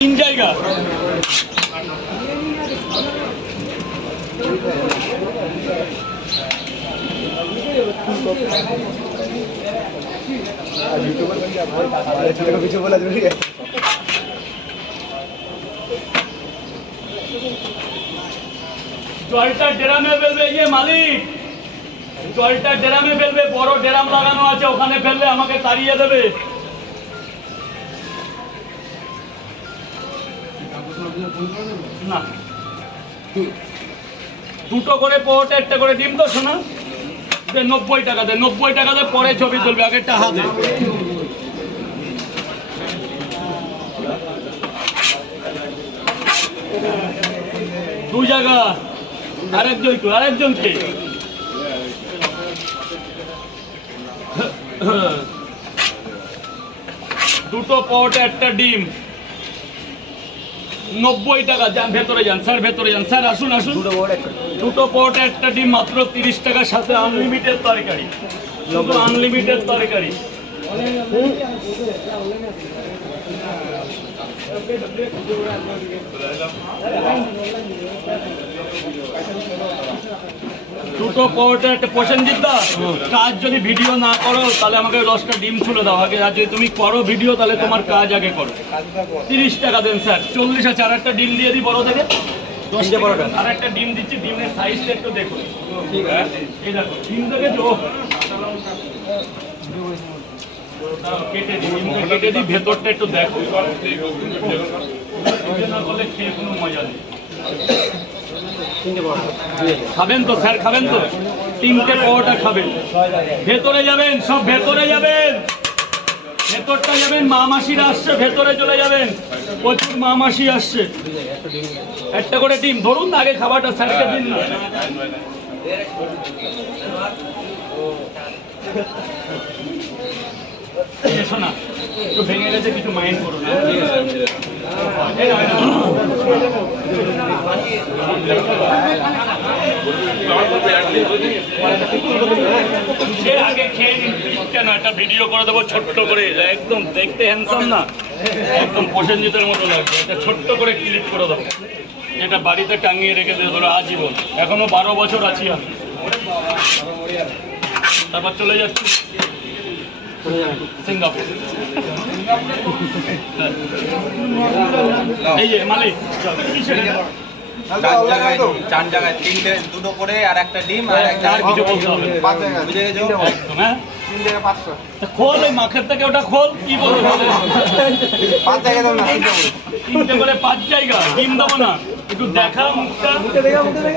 তিন জায়গা। কিছু বলা যাবে জলটা ড্রামে ফেলবে ইয়ে মালিক। জলটা ড্রামে ফেলবে, বড় ড্রাম লাগানো আছে, ওখানে ফেললে আমাকে তাড়িয়ে দেবে। না। দুটো করে পোহটে একটা করে ডিম তো শোনা। নব্বই টাকা দে, নব্বই টাকা দে, পরে ছবি তুলবে আগে টাকা দে দু জায়গা আরেকজন তো আরেকজনকে। দুটো পট একটা ডিম। নব্বই টাকা। যান ভেতরে যান। স্যার ভেতরে যান। স্যার আসুন আসুন। দুটো পট একটা ডিম মাত্র তিরিশ টাকার সাথে আনলিমিটেড তরকারি। শুধু আনলিমিটেড তরকারি। দুটো পরোটা একটা প্রসেনজিৎ দা কাজ যদি ভিডিও না করো তাহলে আমাকে দশটা ডিম ছুলে দাও। আগে আর যদি তুমি করো ভিডিও তাহলে তোমার কাজ আগে করো। তিরিশ টাকা দেন স্যার। চল্লিশ আছে আর একটা ডিম দিয়ে দিই বড় থেকে। দশটা পরোটা। আর একটা ডিম দিচ্ছি ডিমের সাইজটা একটু দেখুন ঠিক আছে। এই দেখো ডিম দেখেছ কেটে দিই ডিমটা কেটে দিই ভেতরটা একটু দেখো। না করলে খেয়ে কোনো মজা নেই। খাবেন তো, স্যার, খাবেন তো। তিনটে পরোটা খাবেন। ভেতরে যাবেন, সব ভেতরে যাবেন। ভেতরটা যাবেন মা মাসিরা আসছে, ভেতরে চলে যাবেন। প্রচুর মা মাসি আসছে। একটা করে ডিম, ধরুন আগে খাবারটা, স্যারকে দিন না। শোনা, একটু ভেঙে গেছে, কিছু মাইন্ড করুন আগে একটা ভিডিও করে দেবো, ছোট্ট করে। একদম দেখতে হ্যান্ডসাম না, একদম প্রসেনজিতের মতো একটা ছোট্ট করে ক্লিক করে দেবো। যেটা বাড়িতে টাঙিয়ে রেখে দিয়ে ধরো আজীবন। এখনও বারো বছর আছি আমি। তারপর চলে যাচ্ছি। সিঙ্গাপুর এই যে মালিক চার জায়গায় চার জায়গায় তিনটে দুটো করে আর একটা ডিম আর একটা আর কিছু বলতে হবে বুঝে গেছো? একদম, হ্যাঁ। খোল ওই মাখের থেকে ওটা খোল। কি বলব? পাঁচ জায়গা দাও না তিনটে করে। পাঁচ জায়গা। ডিম দেবো না। একটু দেখা মুখটা।